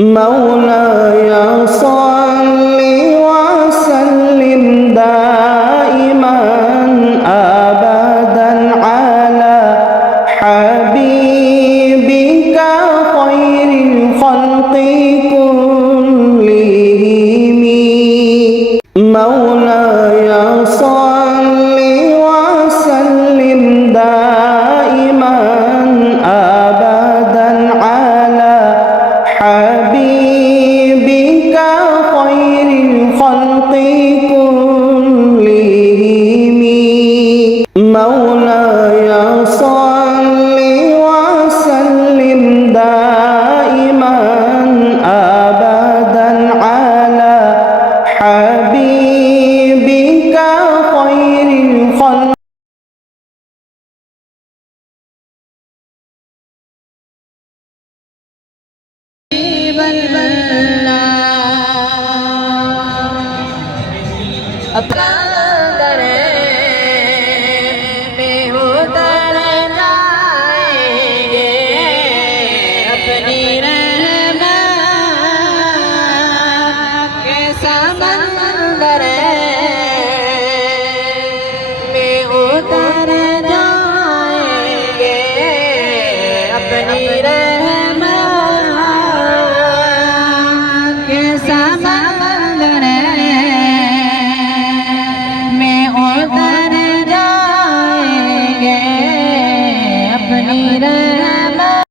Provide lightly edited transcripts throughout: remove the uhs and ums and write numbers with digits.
مولاي صل وسلم دائما أبدا على حبيبك خير الخلق كلهم مولاي صل وسلم دائما أبدا على حبيبك خير الخلق كلهم مولاي صل وسلم دائما أبدا على حبيبك خير الخلق अपना दरे में उतर जाएंगे अपनी रहमत के समंदर में उतर जाएंगे अपनी रहमत के समंदर में उतर जाएंगे अपनी रहमत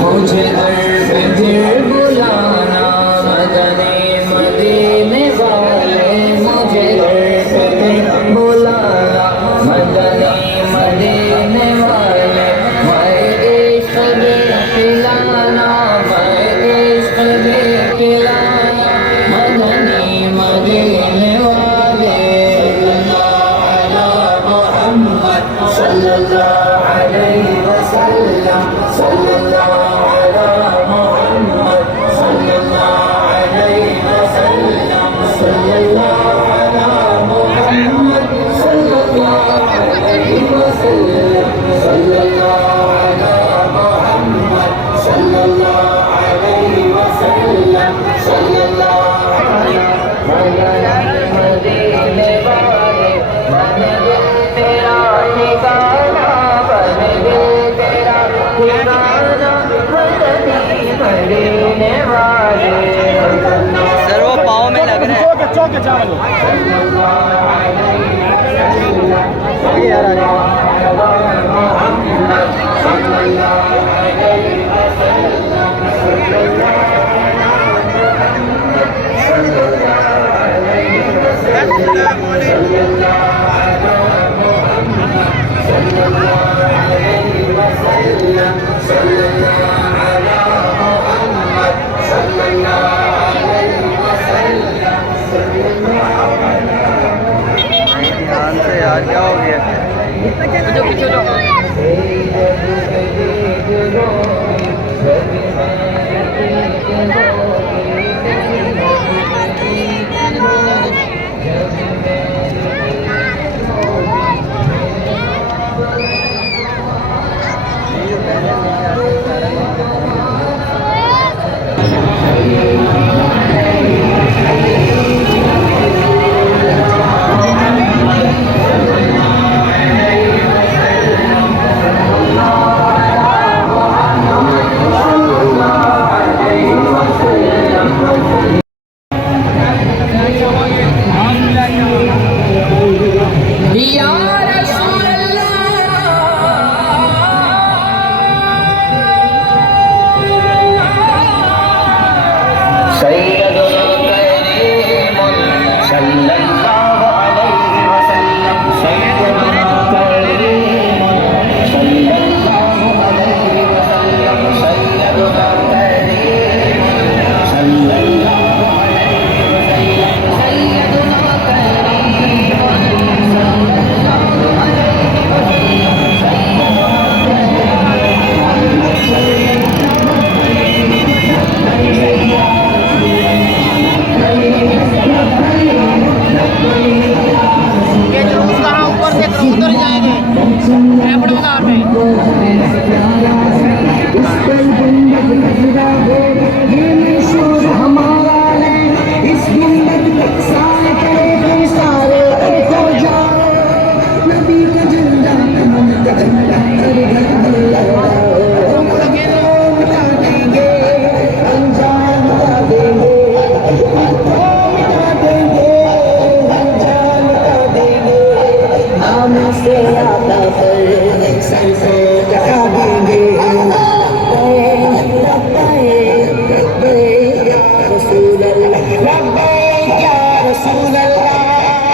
मुझे दर पे फिर बुलाना मदने मदीने वाले, मुझे दर पे फिर बुलाना मदने मदीने वाले, मैं इश्क दे पिलाना, मैं इश्क दे पिलाना मदने मदीने वाले। सल्लल्लाहु अलैहि वसल्लम, सल्लल्लाहु अलैहि वसल्लम, सल्लल्लाहु अलैहि वसल्लम, सल्लल्लाहु अलैहि मुहम्मद, सल्लल्लाहु अलैहि वसल्लम, सल्लल्लाहु अलैहि मुहम्मद, सल्लल्लाहु अलैहि वसल्लम, सल्लल्लाहु अलैहि मदीने वाले, मन दिल तेरा ठिकाना, मन दिल तेरा ठिकाना, मदनी मदीने वाले। सर वो पाँव में लग रहा है। ध्यान से यार, क्या हो गया? से आता पर